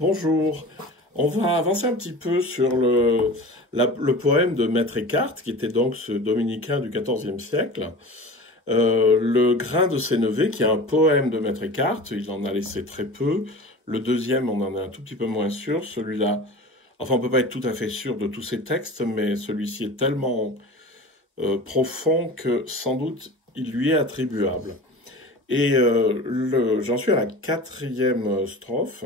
Bonjour, on va avancer un petit peu sur le poème de Maître Eckhart, qui était donc ce dominicain du XIVe siècle. Le Grain de Sénévé, qui est un poème de Maître Eckhart, il en a laissé très peu. Le deuxième, on en est un tout petit peu moins sûr. Celui-là, enfin, on peut pas être tout à fait sûr de tous ces textes, mais celui-ci est tellement profond que sans doute il lui est attribuable. Et j'en suis à la quatrième strophe.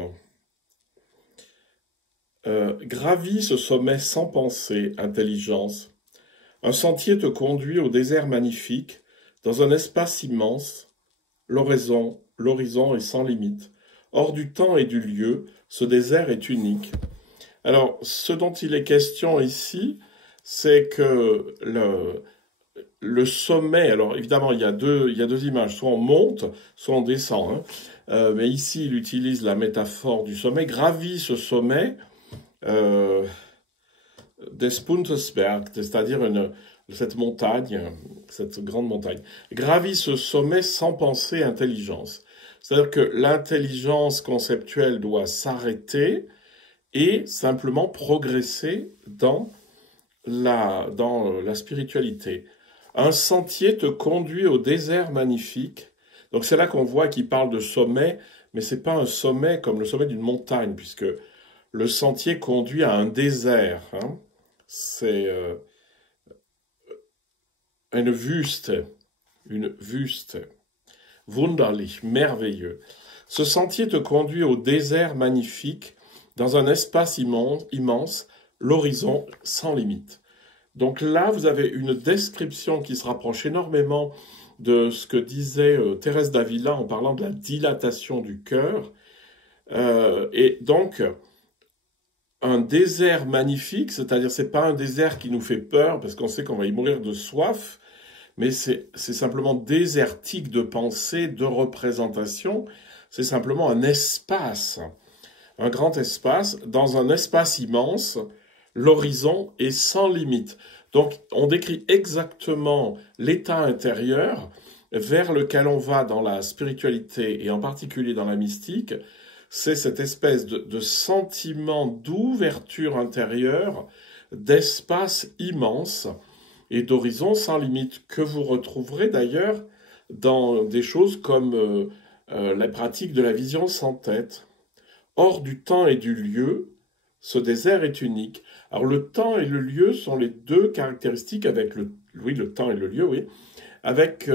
Gravis ce sommet sans pensée, intelligence. Un sentier te conduit au désert magnifique, dans un espace immense. L'horizon est sans limite. Hors du temps et du lieu, ce désert est unique. Alors, ce dont il est question ici, c'est que le sommet, alors évidemment, il y a deux images, soit on monte, soit on descend, hein. Mais ici, il utilise la métaphore du sommet. Gravis ce sommet, des Spuntesberg, c'est-à-dire cette montagne, cette grande montagne. Gravis ce sommet sans penser intelligence. C'est-à-dire que l'intelligence conceptuelle doit s'arrêter et simplement progresser dans la spiritualité. Un sentier te conduit au désert magnifique. Donc c'est là qu'on voit qu'il parle de sommet, mais c'est pas un sommet comme le sommet d'une montagne, puisque le sentier conduit à un désert. Hein. C'est une Wüste, wunderlich, merveilleux. Ce sentier te conduit au désert magnifique, dans un espace immense, l'horizon sans limite. Donc là, vous avez une description qui se rapproche énormément de ce que disait Thérèse d'Avila en parlant de la dilatation du cœur. Et donc, un désert magnifique, c'est-à-dire c'est pas un désert qui nous fait peur parce qu'on sait qu'on va y mourir de soif, mais c'est simplement désertique de pensée, de représentation. C'est simplement un espace, un grand espace, dans un espace immense, l'horizon est sans limite. Donc on décrit exactement l'état intérieur vers lequel on va dans la spiritualité et en particulier dans la mystique. C'est cette espèce de sentiment d'ouverture intérieure, d'espace immense et d'horizon sans limite, que vous retrouverez d'ailleurs dans des choses comme la pratique de la vision sans tête. Hors du temps et du lieu, ce désert est unique. Alors le temps et le lieu sont les deux caractéristiques avec le temps et le lieu, oui, avec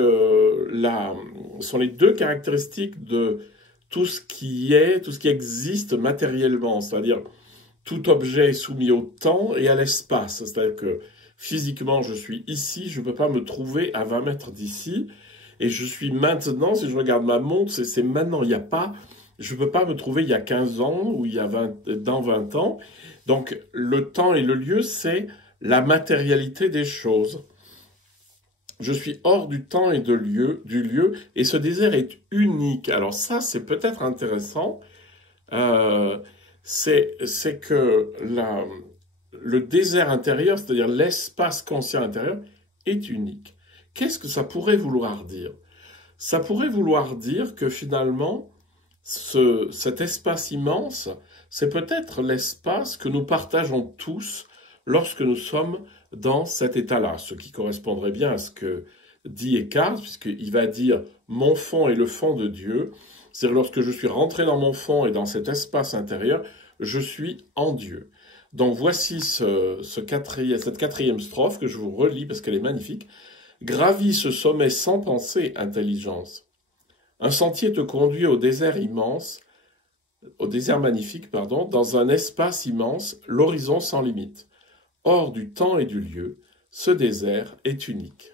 sont les deux caractéristiques de tout ce qui est, tout ce qui existe matériellement, c'est-à-dire tout objet est soumis au temps et à l'espace. C'est-à-dire que physiquement, je suis ici, je ne peux pas me trouver à 20 mètres d'ici, et je suis maintenant, si je regarde ma montre, c'est maintenant, il n'y a pas, je ne peux pas me trouver il y a 15 ans ou il y a dans 20 ans. Donc le temps et le lieu, c'est la matérialité des choses. Je suis hors du temps et du lieu, et ce désert est unique. Alors ça, c'est peut-être intéressant. C'est que le désert intérieur, c'est-à-dire l'espace conscient intérieur, est unique. Qu'est-ce que ça pourrait vouloir dire? Ça pourrait vouloir dire que finalement, cet espace immense, c'est peut-être l'espace que nous partageons tous lorsque nous sommes dans cet état-là, ce qui correspondrait bien à ce que dit Eckhart, puisqu'il va dire « mon fond est le fond de Dieu », c'est-à-dire lorsque je suis rentré dans mon fond et dans cet espace intérieur, je suis en Dieu. Donc voici cette quatrième strophe que je vous relis parce qu'elle est magnifique. « Gravis ce sommet sans pensée, intelligence. Un sentier te conduit au désert magnifique, dans un espace immense, l'horizon sans limite. Hors du temps et du lieu, ce désert est unique. »